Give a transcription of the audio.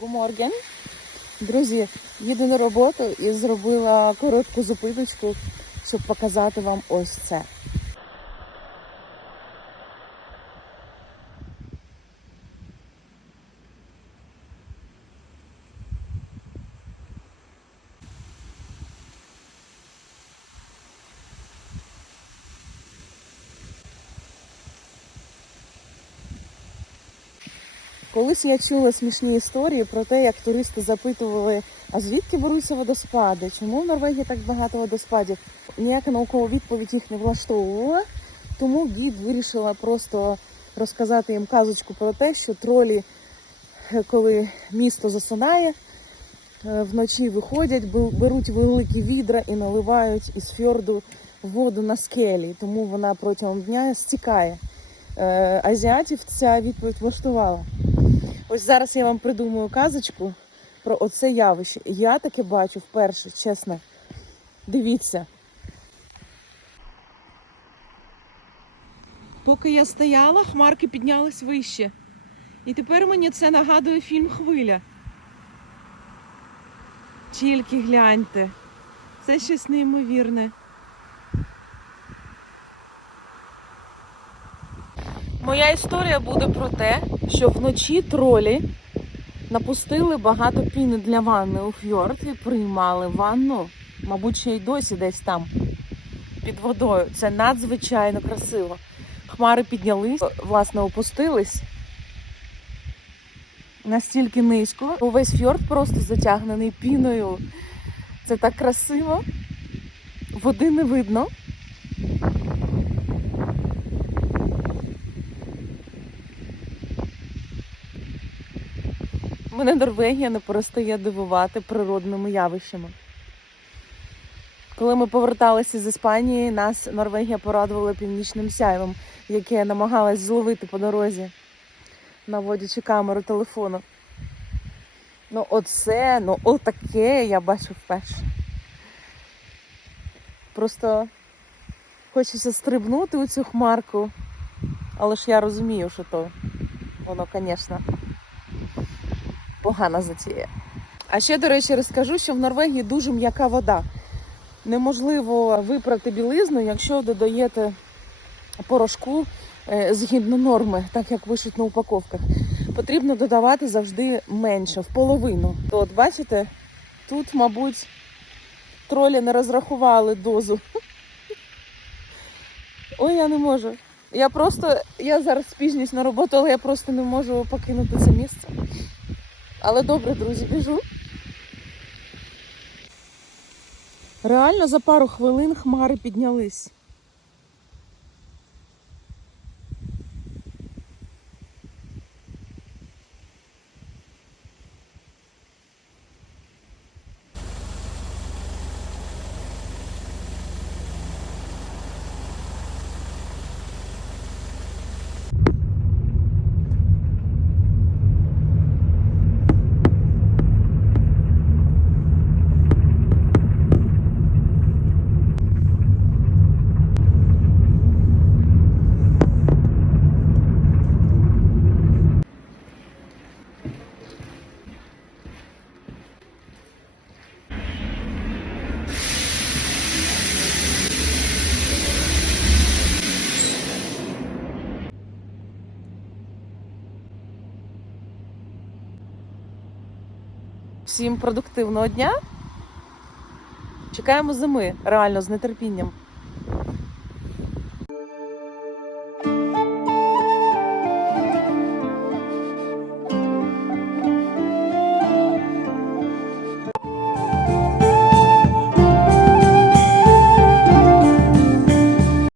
Гуморген. Друзі, їду на роботу і зробила коротку зупиночку, щоб показати вам ось це. Колись я чула смішні історії про те, як туристи запитували, а звідки беруться водоспади? Чому в Норвегії так багато водоспадів? Ніяка наукова відповідь їх не влаштовувала, тому гід вирішила просто розказати їм казочку про те, що тролі, коли місто засинає, е, вночі виходять, беруть великі відра і наливають із фьорду воду на скелі, тому вона протягом дня стікає. Е, Азіатів ця відповідь влаштувала. Ось зараз я вам придумаю казочку про оце явище. Я таке бачу вперше, чесно. Дивіться. Поки я стояла, хмарки піднялись вище. І тепер мені це нагадує фільм Хвиля. Тільки гляньте. Це щось неймовірне. Моя історія буде про те, що вночі тролі напустили багато піни для ванни у фьорд і приймали ванну, мабуть, ще й досі десь там під водою. Це надзвичайно красиво. Хмари піднялись, власне, опустились настільки низько. Увесь фьорд просто затягнений піною. Це так красиво. Води не видно. Мене Норвегія не перестає дивувати природними явищами. Коли ми поверталися з Іспанії, нас Норвегія порадувала північним сяйвом, яке я намагалась зловити по дорозі, наводячи камеру телефону. Ну, оце, ну отаке я бачу вперше. Просто хочеться стрибнути у цю хмарку, але ж я розумію, що то воно, звісно, погана затія. А ще, до речі, розкажу, що в Норвегії дуже м'яка вода. Неможливо випрати білизну, якщо додаєте порошку е, згідно норми, так як пишуть на упаковках. Потрібно додавати завжди менше, в половину. То от бачите, тут, мабуть, тролі не розрахували дозу. Ой, я не можу. Я просто, я зараз спізнюсь на роботу, але я просто не можу покинути це місце. Але добре, друзі, біжу. Реально за пару хвилин хмари піднялись. Всім продуктивного дня. Чекаємо зими реально з нетерпінням.